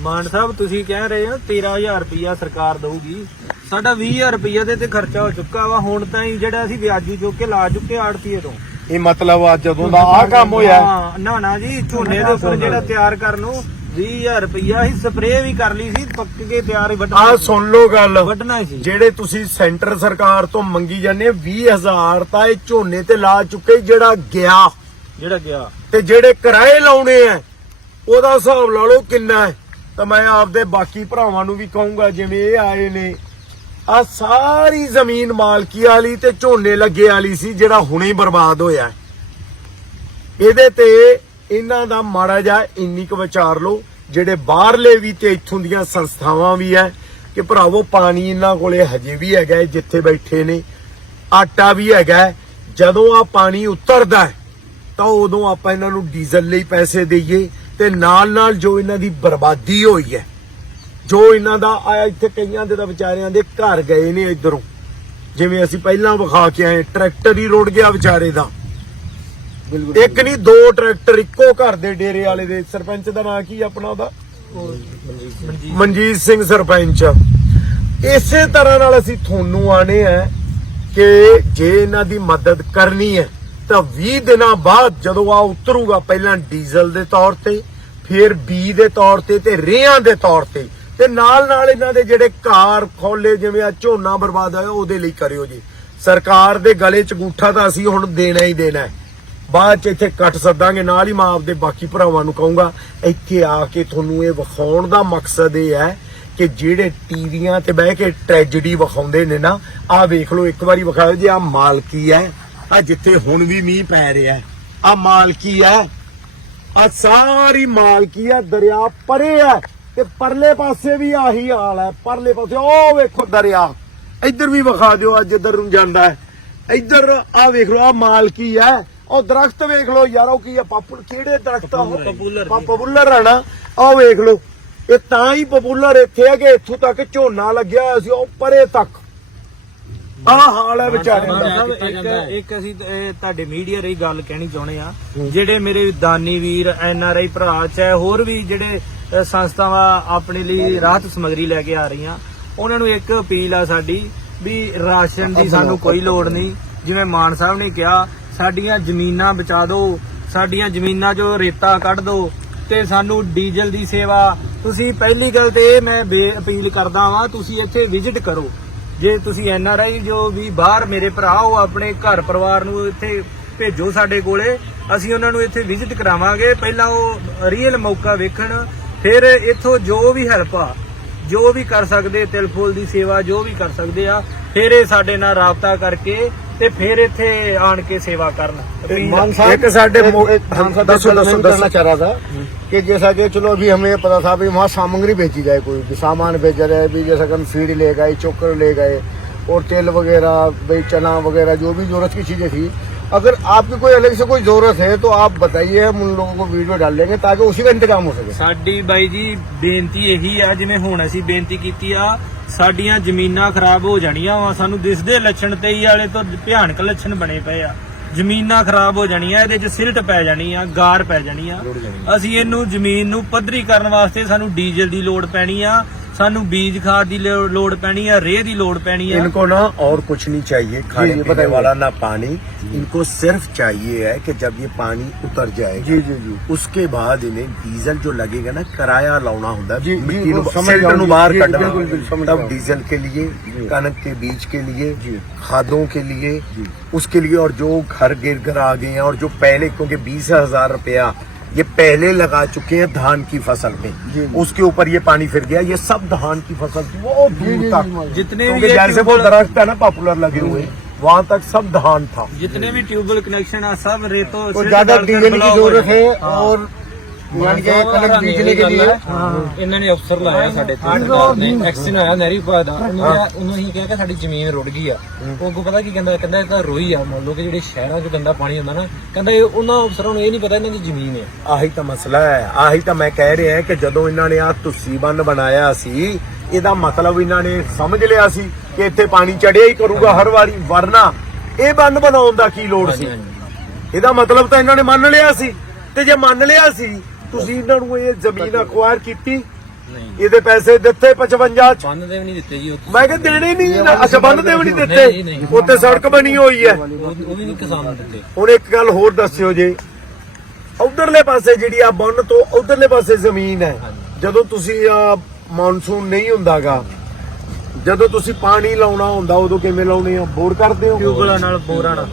ਮਾਨ ਸਾਹਿਬ ਤੁਸੀਂ ਕਹਿ ਰਹੇ ਹੋ 13000 ਰੁਪਇਆ ਸਰਕਾਰ ਦਊਗੀ। ਸਾਡਾ 20000 ਰੁਪਇਆ ਦੇ ਤੇ ਖਰਚਾ ਹੋ ਚੁੱਕਾ ਵਾ। ਹੁਣ ਤਾਂ ਹੀ ਜਿਹੜਾ ਅਸੀਂ ਵਿਆਜੀ ਚੁੱਕ ਕੇ ਲਾ ਚੁੱਕੇ ਆੜਤੀਏ ਤੋਂ। ਇਹ ਮਤਲਬ ਆ ਜਦੋਂ ਦਾ ਆ ਕੰਮ ਹੋਇਆ। ਹਾਂ, ਨਾ ਨਾ ਜੀ ਝੋਨੇ ਦੇ ਉੱਪਰ ਜਿਹੜਾ ਤਿਆਰ ਕਰਨ ਨੂੰ 20000 ਰੁਪਇਆ ਹੀ ਸਪਰੇਅ ਵੀ ਕਰ ਲਈ ਸੀ ਪੱਕ ਕੇ ਤਿਆਰ ਹੀ ਆ ਵੱਢਣਾ ਸੁਣ ਲਓ ਗੱਲ। ਵੱਢਣਾ ਸੀ। ਜਿਹੜੇ ਤੁਸੀਂ ਸੈਂਟਰ ਸਰਕਾਰ ਤੋਂ ਮੰਗੀ ਜਾਂਦੇ ਆ, 20000 ਤਾਂ ਇਹ ਝੋਨੇ ਤੇ ਲਾ ਚੁੱਕੇ ਜਿਹੜਾ ਗਿਆ। ਜਿਹੜਾ ਗਿਆ। ਤੇ ਜਿਹੜੇ ਕਿਰਾਏ ਲਾਉਣੇ ਆ ਉਹਦਾ ਹਿਸਾਬ ਲਾ ਲਓ ਕਿੰਨਾ ਹੈ। ਤਾਂ ਮੈਂ ਆਪਦੇ ਬਾਕੀ ਭਰਾਵਾਂ ਨੂੰ ਵੀ ਕਹੂੰਗਾ, ਜਿਵੇਂ ਇਹ ਆਏ ਨੇ ਆ ਸਾਰੀ ਜ਼ਮੀਨ ਮਾਲਕੀ ਵਾਲੀ ਤੇ ਝੋਨੇ ਲੱਗੇ ਵਾਲੀ ਸੀ, ਜਿਹੜਾ ਹੁਣੇ ਬਰਬਾਦ ਹੋਇਆ ਇਹਦੇ ਤੇ ਇਹਨਾਂ ਦਾ ਮਾੜਾ ਜਿਹਾ ਇੰਨੀ ਕੁ ਵਿਚਾਰ ਲਓ, ਜਿਹੜੇ ਬਾਹਰਲੇ ਵੀ ਤੇ ਇੱਥੋਂ ਦੀਆਂ ਸੰਸਥਾਵਾਂ ਵੀ ਐ ਕਿ ਭਰਾਵੋ, ਪਾਣੀ ਇਹਨਾਂ ਕੋਲੇ ਹਜੇ ਵੀ ਹੈਗਾ ਜਿੱਥੇ ਬੈਠੇ ਨੇ। ਆਟਾ ਵੀ ਹੈਗਾ ਜਦੋਂ ਆ ਪਾਣੀ ਉਤਰਦਾ ਤਾਂ ਉਦੋਂ ਆਪਾਂ ਇਹਨਾਂ ਨੂੰ ਡੀਜ਼ਲ ਲਈ ਪੈਸੇ ਦਈਏ। ਤੇ ਨਾਲ ਨਾਲ ਜੋ ਇਹਨਾਂ ਦੀ ਬਰਬਾਦੀ ਹੋਈ ਹੈ ਜੋ ਇਹਨਾਂ ਦਾ ਆਇਆ ਇੱਥੇ ਕਈਆਂ ਦੇ ਤਾਂ ਵਿਚਾਰਿਆਂ ਦੇ ਘਰ ਗਏ ਨੇ ਇਧਰੋਂ। ਜਿਵੇਂ ਅਸੀਂ ਪਹਿਲਾਂ ਵਿਖਾ ਕੇ ਆਏ ਟਰੈਕਟਰ ਹੀ ਰੁੜ ਗਿਆ ਵਿਚਾਰੇ ਦਾ। ਇੱਕ ਨਹੀਂ ਦੋ ਟਰੈਕਟਰ ਇੱਕੋ ਘਰ ਦੇ ਡੇਰੇ ਵਾਲੇ ਦੇ। ਸਰਪੰਚ ਦਾ ਨਾਂ ਕੀ ਆਪਣਾ ਉਹਦਾ? ਮਨਜੀਤ ਮਨਜੀਤ ਸਿੰਘ ਸਰਪੰਚ। ਇਸੇ ਤਰ੍ਹਾਂ ਨਾਲ ਅਸੀਂ ਤੁਹਾਨੂੰ ਆਣੇ ਆ ਕਿ ਜੇ ਇਹਨਾਂ ਦੀ ਮਦਦ ਕਰਨੀ ਹੈ ਤਾਂ 20 ਦਿਨਾਂ ਬਾਅਦ ਜਦੋਂ ਆ ਉਤਰੂਗਾ ਪਹਿਲਾਂ ਡੀਜ਼ਲ ਦੇ ਤੌਰ ਤੇ ਫਿਰ ਬੀ ਦੇ ਤੌਰ ਤੇ ਤੇ ਰੇਹਾਂ ਦੇ ਤੌਰ ਤੇ। ਤੇ ਨਾਲ ਨਾਲ ਇਹਨਾਂ ਦੇ ਜਿਹੜੇ ਕਾਰ ਖੋਲੇ, ਜਿਵੇਂ ਆ ਝੋਨਾ ਬਰਬਾਦ ਹੋਇਆ ਉਹਦੇ ਲਈ ਕਰਿਓ ਜੀ। ਸਰਕਾਰ ਦੇ ਗਲੇ 'ਚ ਗੂਠਾ ਤਾਂ ਅਸੀਂ ਹੁਣ ਦੇਣਾ ਹੀ ਦੇਣਾ ਹੈ। ਬਾਅਦ ਚ ਇੱਥੇ ਕੱਟ ਸੱਦਾਂਗੇ, ਨਾਲ ਹੀ ਮੈਂ ਆਪਦੇ ਬਾਕੀ ਭਰਾਵਾਂ ਨੂੰ ਕਹੂੰਗਾ, ਇੱਥੇ ਆ ਕੇ ਤੁਹਾਨੂੰ ਇਹ ਵਿਖਾਉਣ ਦਾ ਮਕਸਦ ਇਹ ਹੈ ਕਿ ਜਿਹੜੇ ਟੀਵੀਆਂ ਤੇ ਬਹਿ ਕੇ ਟ੍ਰੈਜੇਡੀ ਵਿਖਾਉਂਦੇ ਨੇ ਨਾ, ਆਹ ਵੇਖ ਲਓ, ਇੱਕ ਵਾਰੀ ਵਿਖਾਓ ਜੀ ਆ ਮਾਲਕੀ ਹੈ। ਆ ਜਿੱਥੇ ਹੁਣ ਵੀ ਮੀਂਹ ਪੈ ਰਿਹਾ ਹੈ ਆ ਮਾਲਕੀ ਹੈ। ਆ ਸਾਰੀ ਮਾਲਕੀ ਹੈ ਦਰਿਆ ਪਰੇ ਹੈ ਤੇ ਪਰਲੇ ਪਾਸੇ ਵੀ ਆਹੀ ਹਾਲ ਹੈ ਪਰਲੇ ਪਾਸੇ ਉਹ ਵੇਖੋ ਦਰਿਆ। ਇੱਧਰ ਵੀ ਵਿਖਾ ਦਿਓ ਅੱਜ ਇੱਧਰ ਨੂੰ ਜਾਂਦਾ ਹੈ। ਇੱਧਰ ਆ ਵੇਖ ਲਓ ਆ ਮਾਲਕੀ ਹੈ ਉਹ ਦਰਖਤ ਵੇਖ ਲਓ ਯਾਰ ਉਹ ਕੀ ਆ? ਪਾਪੂਲਰ ਕਿਹੜੇ ਦਰਖਤ ਆ? ਉਹ ਪਪੂਲਰ ਆ ਨਾ। ਆਹ ਵੇਖ ਲਓ ਇਹ ਤਾਂ ਹੀ ਪਪੂਲਰ ਇੱਥੇ ਹੈ ਕਿ ਇੱਥੋਂ ਤੱਕ ਝੋਨਾ ਲੱਗਿਆ ਹੋਇਆ ਸੀ ਉਹ ਪਰੇ ਤੱਕ। ਆਹ ਹਾਲ ਹੈ ਵਿਚਾਰਿਆਂ ਮਾਨ ਦਾ। ਸਾਹਿਬ ਇੱਕ ਇੱਕ ਅਸੀਂ ਤੇ ਇਹ ਤੁਹਾਡੇ ਮੀਡੀਆ ਰਹੀ ਗੱਲ ਕਹਿਣੀ ਚਾਹੁੰਦੇ ਆ ਜਿਹੜੇ ਮੇਰੇ ਦਾਨੀ ਵੀਰ ਐਨ ਆਰ ਆਈ ਭਰਾ ਚਾਹੇ ਹੋਰ ਵੀ ਜਿਹੜੇ ਅ, ਸੰਸਥਾਵਾਂ ਆਪਣੇ ਲਈ ਰਾਹਤ ਸਮਗਰੀ ਲੈ ਕੇ ਆ ਰਹੀਆਂ ਉਹਨਾਂ ਨੂੰ ਇੱਕ ਅਪੀਲ ਆ ਸਾਡੀ ਵੀ ਰਾਸ਼ਨ ਦੀ ਸਾਨੂੰ ਕੋਈ ਲੋੜ ਨਹੀਂ। ਜਿਵੇਂ ਮਾਨ ਸਾਹਿਬ ਨੇ ਕਿਹਾ ਸਾਡੀਆਂ ਜ਼ਮੀਨਾਂ ਬਚਾ ਦਿਓ ਸਾਡੀਆਂ ਜ਼ਮੀਨਾਂ 'ਚੋਂ ਰੇਤਾ ਕੱਢ ਦਿਓ ਤੇ ਸਾਨੂੰ ਡੀਜ਼ਲ ਦੀ ਸੇਵਾ। ਤੁਸੀਂ ਪਹਿਲੀ ਗੱਲ ਤੇ ਇਹ ਮੈਂ ਬੇ ਅਪੀਲ ਕਰਦਾ ਵਾਂ ਤੁਸੀਂ ਇੱਥੇ ਵਿਜ਼ਿਟ ਕਰੋ। ਜੇ ਤੁਸੀਂ ਐਨ ਆਰ ਆਈ ਜੋ ਵੀ ਬਾਹਰ ਮੇਰੇ ਭਰਾ ਉਹ ਆਪਣੇ ਘਰ ਪਰਿਵਾਰ ਨੂੰ ਇੱਥੇ ਭੇਜੋ ਸਾਡੇ ਕੋਲੇ ਅਸੀਂ ਉਹਨਾਂ ਨੂੰ ਇੱਥੇ ਵਿਜ਼ਿਟ ਕਰਾਵਾਂਗੇ। ਪਹਿਲਾਂ ਉਹ ਰੀਅਲ ਮੌਕਾ ਵੇਖਣ ਫਿਰ ਇੱਥੋਂ ਜੋ ਵੀ ਹੈਲਪ ਆ ਜੋ ਵੀ ਕਰ ਸਕਦੇ ਤਿਲਫੁਲ ਦੀ ਸੇਵਾ ਜੋ ਵੀ ਕਰ ਸਕਦੇ ਆ ਫਿਰ ਇਹ ਸਾਡੇ ਨਾਲ ਰਾਬਤਾ ਕਰਕੇ ਤੇ ਫਿਰ ਇੱਥੇ ਆਣ ਕੇ ਸੇਵਾ ਕਰਨ। ਇੱਕ ਸਾਡੇ ਦੱਸੋ ਦੱਸੋ ਦੱਸਣਾ ਚਾਹ ਰਹਾ ਸੀ सब दसो, दसो, करना दसो। चाह रहा था कि जैसा कि चलो अभी हमें पता था अभी वहाँ सामग्री बेची जाए कोई भी सामान बेचा जाए अभी जैसा कि हम फीड ले गए चोकर ले गए और तेल वगैरह भाई चना वगैरह जो भी जरूरत की चीजें थी अगर आपकी कोई अलग से कोई जरूरत है तो आप बताइए हम उन लोगों को वीडियो डाल देंगे ताकि उसी का इंतजाम हो सके ਸਾਡੀ ਬਾਈ ਜੀ ਬੇਨਤੀ ਇਹੀ ਆ ਜਿਵੇਂ ਹੁਣ ਅਸੀਂ ਬੇਨਤੀ ਕੀਤੀ ਆ ਸਾਡੀਆਂ ਜ਼ਮੀਨਾਂ ਖਰਾਬ ਹੋ ਜਾਣੀਆਂ ਵਾ ਸਾਨੂੰ ਦਿਸਦੇ ਲੱਛਣ 23 ਵਾਲੇ ਤੋਂ ਭਿਆਨਕ ਲੱਛਣ ਬਣੇ ਪਏ ਆ ਜ਼ਮੀਨਾਂ ਖਰਾਬ ਹੋ ਜਾਣੀਆਂ ਇਹਦੇ 'ਚ ਸਿਲਟ ਪੈ ਜਾਣੀ ਆ ਗਾਰ ਪੈ ਜਾਣੀ ਆ। ਅਸੀਂ ਇਹਨੂੰ ਜ਼ਮੀਨ ਨੂੰ ਪੱਧਰੀ ਕਰਨ ਵਾਸਤੇ ਸਾਨੂੰ ਡੀਜ਼ਲ ਦੀ ਲੋੜ ਪੈਣੀ ਆ ਸਾਨੂੰ ਬੀਜ ਖਾਦ ਦੀ ਲੋ- ਲੋੜ ਪੈਣੀ ਆ ਰੇਹ ਦੀ ਲੋੜ ਪੈਣੀ ਆ इनको ना और कुछ नहीं चाहिए खाने जी, पीने बताइए। वाला ना पानी इनको सिर्फ चाहिए है कि जब ये पानी उतर जाएगा जी जी जी उसके बाद इन्हें डीजल जो लगेगा ना किराया लाना होता है जी, जी, मिट्टी वो ਨੂੰ समझ सिल्ट गया ਨੂੰ जी, बाहर जी, ਕੱਢਣਾ बिल्कुल, बिल्कुल, समझ तब गया। डीजल के लिए जी। कनक के बीज के लिए जी। खादों के लिए जी। उसके लिए और जो घर गिर घर आ गए हैं और जो पहले क्योंकि बीस हजार रुपया ये पहले लगा चुके हैं धान की फ़सल में। उसके ऊपर ये पानी फिर गया। ये सब धान की फ़सल थी वो दूर तक। जितने भी जैसे वो दरख्त है ना पॉपुलर लगे हुए वहाँ तक सब धान था। जितने भी ट्यूबवेल कनेक्शन है सब रेतों और ज़्यादा डीजल की ज़रूरत है हाँ। और ਮੰਨ ਕੇ ਕਣਕ ਬੀਜਣੇ ਕੇ ਲਈ ਇਹਨਾਂ ਨੇ ਅਫਸਰ ਲਾਇਆ ਸਾਡੇ ਤੇ ਸਰਕਾਰ ਨੇ। ਐਕਸ਼ਨ ਆਇਆ ਨਹਿਰੀ ਵਿਭਾਗ ਦਾ। ਉਹਨੂੰ ਕਿਹਾ ਉਹਨੂੰ ਅਸੀਂ ਕਿਹਾ ਕਿ ਸਾਡੀ ਜ਼ਮੀਨ ਜਦੋਂ ਇਹਨਾਂ ਨੇ ਬੰਨ ਬਣਾਇਆ ਸੀ ਇਹਦਾ ਮਤਲਬ ਇਹਨਾਂ ਨੇ ਸਮਝ ਲਿਆ ਸੀ ਕਿ ਇੱਥੇ ਪਾਣੀ ਚੜਿਆ ਹੀ ਕਰੂਗਾ ਹਰ ਵਾਰੀ ਵਰਨਾ ਇਹ ਬੰਨ ਬਣਾਉਣ ਦਾ ਕੀ ਲੋੜ ਸੀ? ਇਹਦਾ ਮਤਲਬ ਤਾਂ ਇਹਨਾਂ ਨੇ ਮੰਨ ਲਿਆ ਸੀ। ਤੇ ਜੇ ਮੰਨ ਲਿਆ ਸੀ ਤੁਸੀਂ ਇਹਨਾਂ ਨੂੰ ਇਹ ਜ਼ਮੀਨ ਅਕਵਾਇਰ ਕੀਤੀ ਨਹੀਂ। ਇਹਦੇ ਪੈਸੇ ਦਿੱਤੇ 55 ਚ। ਬੰਨ ਦੇ ਵੀ ਨਹੀਂ ਦਿੱਤੇ ਜੀ ਮੈਂ ਕਿਹਾ ਦੇਣੇ ਨਹੀਂ ਅੱਛਾ ਬੰਦ ਦੇ ਵੀ ਨਹੀਂ ਦਿੱਤੇ। ਉੱਤੇ ਸੜਕ ਬਣੀ ਹੋਈ ਹੈ। ਉਹ ਉਹ ਵੀ ਨਹੀਂ ਕਿਸਾਨ ਨੂੰ ਦਿੱਤੇ। ਹੁਣ ਇੱਕ ਗੱਲ ਹੋਰ ਦੱਸਿਓ ਜੀ। ਉਧਰਲੇ ਪਾਸੇ ਜਿਹੜੀ ਆ ਬੰਨ ਤੋਂ ਉਧਰਲੇ ਪਾਸੇ ਜ਼ਮੀਨ ਹੈ। ਜਦੋਂ ਤੁਸੀਂ ਆ ਮੌਨਸੂਨ ਨਹੀਂ ਹੁੰਦਾਗਾ ਜਦੋਂ ਤੁਸੀਂ ਪਾਣੀ ਲਾਉਣਾ ਹੁੰਦਾ ਉਦੋਂ ਕਿਵੇਂ ਲਾਉਣੇ ਆ? ਬੋਰ ਕਰਦੇ ਹੋ? ਟਿਊਬਲਾਂ ਨਾਲ ਬੋਰਾਂ ਨਾਲ।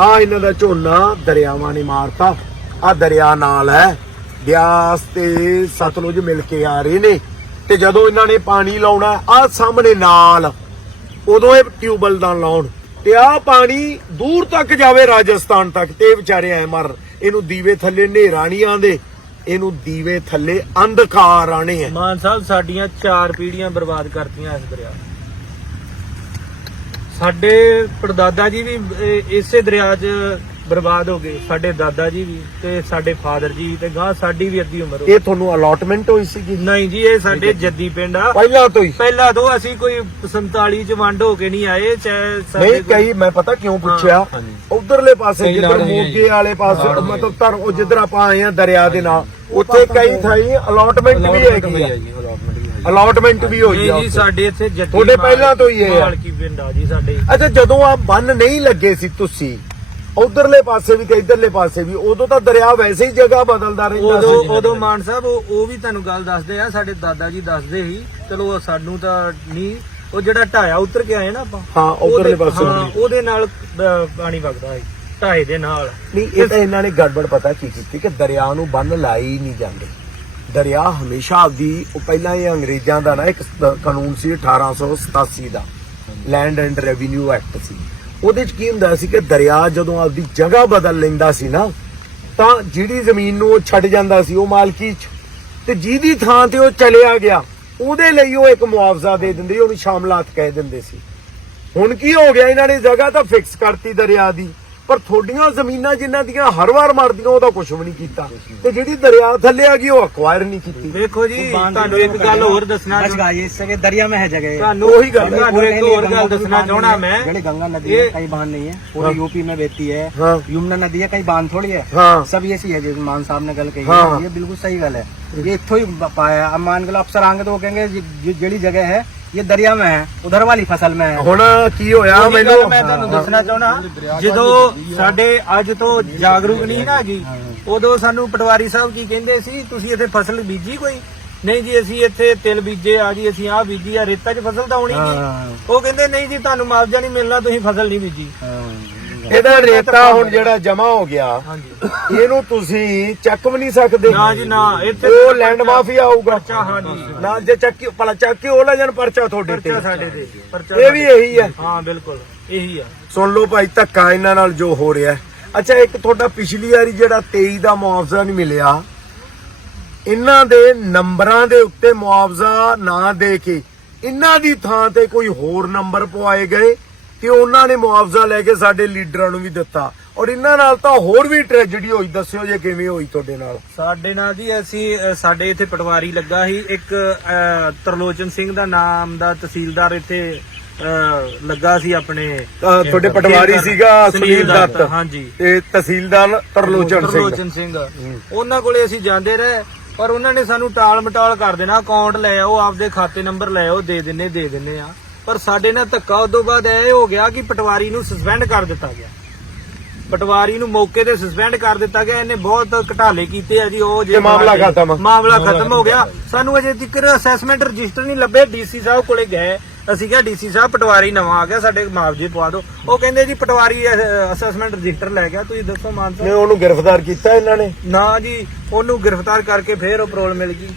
ਆ ਇਹਨਾਂ ਦਾ ਝੋਨਾ ਦਰਿਆਵਾਂ ਨੇ ਮਾਰਤਾ। ਆ ਦਰਿਆ ਨਾਲ ਹੈ। ਬਿਆਸ ਤੇ ਸਤਲੁਜ ਮਿਲ ਕੇ ਆ ਰਹੇ ਨੇ। ਤੇ ਜਦੋਂ ਇਹਨਾਂ ਨੇ ਪਾਣੀ ਲਾਉਣਾ, ਆ ਸਾਹਮਣੇ ਨਾਲ, ਉਦੋਂ ਇਹ ਟਿਊਬਲ ਦਾ ਲਾਉਣ। ਤੇ ਆ ਪਾਣੀ ਦੂਰ ਤੱਕ ਜਾਵੇ ਰਾਜਸਥਾਨ ਤੱਕ, ਤੇ ਵਿਚਾਰੇ ਐ ਮਰ, ਇਹਨੂੰ ਦੀਵੇ ਥੱਲੇ ਹਨੇਰਾ ਨਹੀਂ ਆਂਦੇ ਇਹਨੂੰ ਦੀਵੇ ਥੱਲੇ ਅੰਧਕਾਰ ਆਣੇ ਆ ਮਾਨ ਸਾਹਿਬ, ਸਾਡੀਆਂ ਚਾਰ ਪੀੜ੍ਹੀਆਂ ਬਰਬਾਦ ਕਰਤੀਆਂ ਇਸ ਦਰਿਆ ਸਾਡੇ ਪੜਦਾਦਾ ਜੀ ਵੀ ਇਸੇ ਦਰਿਆ 'ਚ ਬਰਬਾਦ ਹੋ ਗਏ। ਸਾਡੇ ਦਾਦਾ ਜੀ ਵੀ ਤੇ ਸਾਡੇ ਫਾਦਰ ਜੀ ਤੇ ਗਾਂ ਸਾਡੀ ਵੀ ਅੱਧੀ ਉਮਰ ਹੋ ਇਹ ਤੁਹਾਨੂੰ ਅਲਾਟਮੈਂਟ ਹੋਈ ਸੀਗੀ? ਨਹੀਂ ਜੀ ਇਹ ਸਾਡੇ ਜੱਦੀ ਪਿੰਡ ਆ। ਪਹਿਲਾਂ ਤੋਂ ਹੀ? ਪਹਿਲਾਂ ਤੋਂ ਅਸੀਂ ਕੋਈ 47 ਚ ਵੰਡ ਹੋ ਕੇ ਨਹੀਂ ਆਏ ਚਾਹੇ ਸਾਡੇ ਨਹੀਂ ਕੋਈ- ਕਈ ਮੈਂ ਪਤਾ ਕਿਉਂ ਪੁੱਛਿਆ। ਉਧਰਲੇ ਪਾਸੇ ਕਈ ਜਿੱਧਰ ਨਾਲ ਮੋਗੇ ਜੀ। ਵਾਲੇ ਪਾਸੇ ਨਾਲ ਮਤਲਬ ਧਰ ਉਹ ਜਿੱਧਰ ਆਪਾਂ ਆਏ ਆ ਦਰਿਆ ਦੇ ਨਾਲ ਉੱਥੇ ਕਈ ਥਾਈ ਅਲਾਟਮੈਂਟ ਵੀ ਹੈਗੀ ਆ। ਵੀ ਅਲਾਟਮੈਂਟ ਵੀ ਹੋਈ ਨਹੀਂ ਆ ਜੀ ਉੱਥੇ। ਸਾਡੇ ਇੱਥੇ ਜੱਦੀ ਤੁਹਾਡੇ ਪਹਿਲਾਂ ਤੋਂ ਹੀ ਇਹ ਆ। ਮਾਲਕੀ ਪਿੰਡ ਆ ਜੀ ਸਾਡੇ। ਅੱਛਾ ਜਦੋਂ ਆ ਬੰਨ ਨਹੀਂ ਲੱਗੇ ਸੀ ਤੁਸੀਂ ਉਧਰਲੇ ਪਾਸੇ ਵੀ ਤੇ ਇਧਰਲੇ ਪਾਸੇ ਵੀ ਉਦੋਂ ਤਾਂ ਦਰਿਆ ਵੈਸੇ ਹੀ ਜਗ੍ਹਾ ਬਦਲਦਾ ਰਹਿੰਦਾ ਉਦੋਂ ਸੀ। ਉਦੋਂ ਮਾਨ ਸਾਹਿਬ ਉਹ ਉਹ ਵੀ ਤੁਹਾਨੂੰ ਗੱਲ ਦੱਸਦੇ ਆ ਸਾਡੇ ਦਾਦਾ ਜੀ ਦੱਸਦੇ ਸੀ ਚਲੋ ਸਾਨੂੰ ਤਾਂ ਨਹੀਂ ਉਹ ਜਿਹੜਾ ਢਾਇਆ ਉਤਰ ਕੇ ਆਏ ਨਾ ਆਪਾਂ ਹਾਂ, ਉੱਧਰਲੇ ਪਾਸੇ ਹਾਂ, ਉਹਦੇ ਨਾਲ ਪਾਣੀ ਵਗਦਾ ਹੈ ਢਾਏ ਦੇ ਨਾਲ। ਨਹੀਂ ਇਹ ਤਾਂ ਇਹਨਾਂ ਨੇ ਗੜਬੜ ਪਤਾ ਕੀ ਕੀਤੀ ਕਿ ਦਰਿਆ ਨੂੰ ਬੰਨ ਲਾਈ ਨਹੀਂ ਜਾਂਦੇ। ਦਰਿਆ ਹਮੇਸ਼ਾ ਆਪਦੀ ਉਹ ਪਹਿਲਾਂ ਇਹ ਅੰਗਰੇਜ਼ਾਂ ਦਾ ਨਾ ਇੱਕ ਕਾਨੂੰਨ ਸੀ 1887 ਦਾ। ਲੈਂਡ ਐਂਡ ਰੈਵਨਿਊ ਐਕਟ ਸੀ। ਉਹਦੇ ਚ ਕੀ ਹੁੰਦਾ ਸੀ ਕਿ ਦਰਿਆ ਜਦੋਂ ਆਪਦੀ ਜਗ੍ਹਾ ਬਦਲ ਲੈਂਦਾ ਸੀ ਨਾ, ਤਾਂ ਜਿਹੜੀ ਜ਼ਮੀਨ ਨੂੰ ਉਹ ਛੱਡ ਜਾਂਦਾ ਸੀ ਉਹ ਮਾਲਕੀ ਚ। ਤੇ ਜਿਹਦੀ ਥਾਂ ਤੇ ਉਹ ਚਲਿਆ ਗਿਆ, ਉਹਦੇ ਲਈ ਉਹ ਇੱਕ ਮੁਆਵਜ਼ਾ ਦੇ ਦਿੰਦੇ, ਉਹਨੂੰ ਸ਼ਾਮਲਾਤ ਕਹਿ ਦਿੰਦੇ ਸੀ। ਹੁਣ ਕੀ ਹੋ ਗਿਆ, ਇਹਨਾਂ ਨੇ ਜਗ੍ਹਾ ਤਾਂ ਫਿਕਸ ਕਰਤੀ ਦਰਿਆ ਦੀ। ਪਰ ਥੋਡੀਆਂ ਜ਼ਮੀਨਾਂ ਜਿਨ੍ਹਾਂ ਦੀਆਂ ਹਰ ਵਾਰ ਮਰਦੀਆਂ ਉਹਦਾ ਕੁਝ ਵੀ ਨਹੀਂ ਕੀਤਾ ਤੇ ਜਿਹੜੀ ਦਰਿਆ ਥੱਲੇ ਆ ਗਈ ਉਹ ਅਕਵਾਇਰ ਨਹੀਂ ਕੀਤੀ ਵੇਖੋ ਜੀ ਤੁਹਾਨੂੰ ਇੱਕ ਗੱਲ ਹੋਰ ਦੱਸਣਾ बस गाइस इस जगह दरिया में है जगह ਤੁਹਾਨੂੰ ਉਹੀ ਗੱਲ ਹੈ। ਤੁਹਾਨੂੰ ਇੱਕ ਹੋਰ ਗੱਲ ਦੱਸਣਾ ਚਾਹਣਾ ਮੈਂ बड़ी गंगा नदी है ये- कहीं बांध नहीं है पूरे यूपी में बहती है हाँ। यमुना नदी है कहीं बांध थोड़ी है हाँ। सब ऐसी है जैसे मान साहब ने गल कही हाँ। है ये बिल्कुल सही गल है ये इतो ही ब- पाया अब मान के लो अफसर आएंगे तो वो कहेंगे ये- ये जड़ी जगह है ਇਹ ਦਰਿਆ ਮੈਂ ਹੈ ਉਧਰ ਵਾਲੀ ਫਸਲ ਮੈਂ। ਹੈ ਹੁਣ ਕੀ ਹੋਇਆ ਉਹੀ ਗੱਲ ਮੈਨੂੰ? ਮੈਂ ਤੁਹਾਨੂੰ ਦੱਸਣਾ ਚਾਹਣਾ ਜਦੋਂ ਸਾਡੇ ਅੱਜ ਤੋਂ ਜਾਗਰੂਕ ਨਹੀਂ ਨਾ ਹੈਗੀ ਉਦੋਂ ਸਾਨੂੰ ਪਟਵਾਰੀ ਸਾਹਿਬ ਕੀ ਕਹਿੰਦੇ ਸੀ ਤੁਸੀਂ ਇੱਥੇ ਫਸਲ ਬੀਜੀ ਕੋਈ? ਨਹੀਂ ਜੀ ਅਸੀਂ ਇੱਥੇ ਤਿਲ ਬੀਜੇ ਆ ਜੀ ਅਸੀਂ ਆਹ ਬੀਜੀ ਆ ਰੇਤਾ 'ਚ ਫਸਲ ਤਾਂ ਹੋਣੀ ਨਹੀਂ। ਉਹ ਕਹਿੰਦੇ ਨਹੀਂ ਜੀ ਤੁਹਾਨੂੰ ਮੁਆਵਜ਼ਾ ਨਹੀਂ ਮਿਲਣਾ ਤੁਸੀਂ ਫਸਲ ਨਹੀਂ ਬੀਜੀ। ਇਹਦਾ ਰੇਤਾ ਹੁਣ ਜਿਹੜਾ ਜਮਾ ਹੋ ਗਿਆ ਹਾਂਜੀ। ਇਹਨੂੰ ਤੁਸੀਂ ਚੱਕ ਵੀ ਨਹੀਂ ਸਕਦੇ। ਨਾ ਜੀ ਨਾ ਇੱਥੇ ਉਹ ਲੈਂਡ ਮਾਫੀਆ ਆਊਗਾ। ਪਰਚਾ ਹਾਂਜੀ ਨਾ ਜੇ ਚੱਕੀ ਭਲਾ ਚੱਕ ਉਹ ਲੈ ਜਾਣ ਪਰਚਾ ਤੁਹਾਡੇ ਤੇ। ਪਰਚਾ ਸਾਡੇ ਪਰਚਾ ਇਹ ਵੀ ਇਹੀ ਹੈ। ਹਾਂ ਬਿਲਕੁਲ ਇਹੀ ਆ ਸੁਣ ਲਓ ਭਾਈ ਧੱਕਾ ਇਹਨਾਂ ਨਾਲ ਜੋ ਹੋ ਰਿਹਾ ਹੈ। ਅੱਛਾ ਇੱਕ ਤੁਹਾਡਾ ਪਿਛਲੀ ਵਾਰੀ ਜਿਹੜਾ 23 ਦਾ ਮੁਆਵਜ਼ਾ ਨਹੀਂ ਮਿਲਿਆ ਇਹਨਾਂ ਦੇ ਨੰਬਰਾਂ ਦੇ ਉੱਤੇ ਮੁਆਵਜ਼ਾ ਨਾ ਦੇ ਕੇ ਇਹਨਾਂ ਦੀ ਥਾਂ ਤੇ ਕੋਈ ਹੋਰ ਨੰਬਰ ਪਵਾਏ ਗਏ। ਤੇ ਉਹਨਾਂ ਨੇ ਮੁਆਵਜ਼ਾ ਲੈ ਕੇ ਸਾਡੇ ਲੀਡਰਾਂ ਨੂੰ ਵੀ ਦਿੱਤਾ। ਔਰ ਇਹਨਾਂ ਨਾਲ ਤਾਂ ਹੋਰ ਵੀ ਟ੍ਰੈਜੇਡੀ ਹੋਈ ਦੱਸਿਓ ਜੇ ਕਿਵੇਂ ਹੋਈ ਤੁਹਾਡੇ ਨਾਲ। ਸਾਡੇ ਨਾਲ ਜੀ ਅਸੀਂ ਅ, ਸਾਡੇ ਇੱਥੇ ਪਟਵਾਰੀ ਲੱਗਾ ਸੀ। ਇੱਕ ਅ, ਤਰਲੋਚਨ ਸਿੰਘ ਦਾ ਨਾਮ ਦਾ ਤਹਿਸੀਲਦਾਰ ਇੱਥੇ ਅ, ਲੱਗਾ ਸੀ ਆਪਣੇ ਤੁਹਾਡੇ ਪਟਵਾਰੀ ਸੀਗਾ ਸੁਨੀਲ ਦੱਤ। ਹਾਂਜੀ। ਤੇ ਤਹਿਸੀਲਦਾਰ ਤਰਲੋਚਨ ਸਿੰਘ। ਤਰਲੋਚਨ ਸਿੰਘ। ਉਹਨਾਂ ਕੋਲੇ ਅਸੀਂ ਜਾਂਦੇ ਰਹੇ ਪਰ ਉਹਨਾਂ ਨੇ ਸਾਨੂੰ ਟਾਲ ਮਟਾਲ ਕਰ ਦੇਣਾ। ਅਕਾਊਂਟ ਲੈ ਆਓ ਆਪਦੇ ਖਾਤੇ ਨੰਬਰ ਲੈ ਆਓ ਦੇ ਦਿੰਨੇ ਦੇ ਦਿੰਨੇ ਆ। ਪਰ ਸਾਡੇ ਨਾਲ ਧੱਕਾ ਉਦੋਂ ਬਾਅਦ ਇਹ ਹੋ ਗਿਆ ਕਿ ਪਟਵਾਰੀ ਨੂੰ ਸਸਪੈਂਡ ਕਰ ਦਿੱਤਾ ਗਿਆ। ਪਟਵਾਰੀ ਨੂੰ ਮੌਕੇ ਤੇ ਸਸਪੈਂਡ ਕਰ ਦਿੱਤਾ ਗਿਆ। ਇਹਨੇ ਬਹੁਤ ਘਟਾਲੇ ਕੀਤੇ ਆ ਜੀ ਉਹ ਤੇ ਮਾਮਲਾ ਖਤਮ। ਮਾਮਲਾ ਖਤਮ ਹੋ ਗਿਆ। ਸਾਨੂੰ ਅਜੇ ਤੱਕ ਅਸੈਸਮੈਂਟ ਰਜਿਸਟਰ ਨਹੀਂ ਲੱਭੇ। ਡੀਸੀ ਸਾਹਿਬ ਕੋਲੇ ਗਏ। ਅਸੀਂ ਕਿਹਾ ਡੀਸੀ ਸਾਹਿਬ ਪਟਵਾਰੀ ਨਵਾਂ ਆ ਗਿਆ ਸਾਡੇ ਮੁਆਵਜ਼ੇ ਪਵਾ ਦਿਓ। ਉਹ ਕਹਿੰਦੇ ਜੀ ਪਟਵਾਰੀ ਅਸੈਸਮੈਂਟ ਰਜਿਸਟਰ ਲੈ ਗਿਆ। ਤੁਸੀਂ ਦੱਸੋ ਮਾਨ ਨੇ ਉਹਨੂੰ ਗ੍ਰਿਫਤਾਰ ਕੀਤਾ ਇਹਨਾਂ ਨੇ? ਨਾ ਜੀ ਉਹਨੂੰ ਗ੍ਰਿਫਤਾਰ ਕਰਕੇ ਫੇਰ ਉਹ ਪਰੋਲ ਮਿਲ ਗਈ।